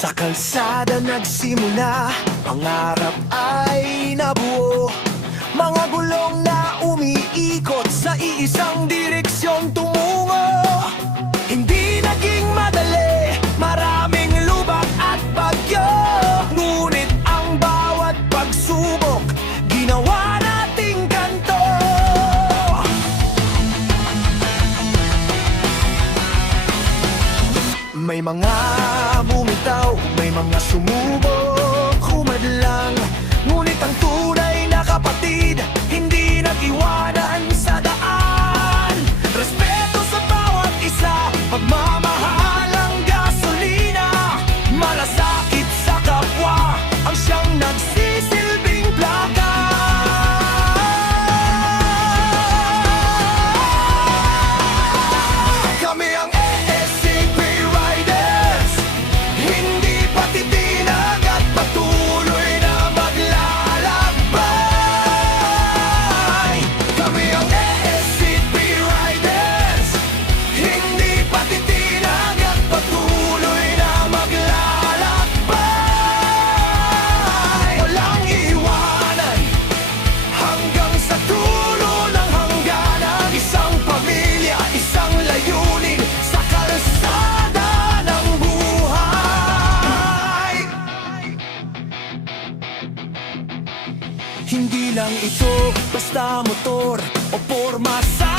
Sa kalsada nagsimula, pangarap ay nabuo. Mga gulong na umiikot sa iisang direksyon tumungo. Hindi naging madali, maraming lubak at bagyo. Ngunit ang bawat pagsubok, ginawa nating ganto. May mga bumitaw, may mga sumubok, humadlang. Ngunit ang tunay na kapatid, hindi nag-iwanan sa daan. Respeto sa bawat isa, pagmamahal ang gasolina. Malasakit sa kapwa, ang siyang nagsisilbing plaka. Kami ang ASCP Riders, hindi patitinag at patuloy na maglalakbay. Kami ang ASCP Riders, hindi patitinag at patuloy na maglalakbay. Walang iwanan hanggang sa dulo ng hangganan. Isang pamilya, isang layunin sa kalsada ng buhay. Hindi lang ito basta motor o porma sa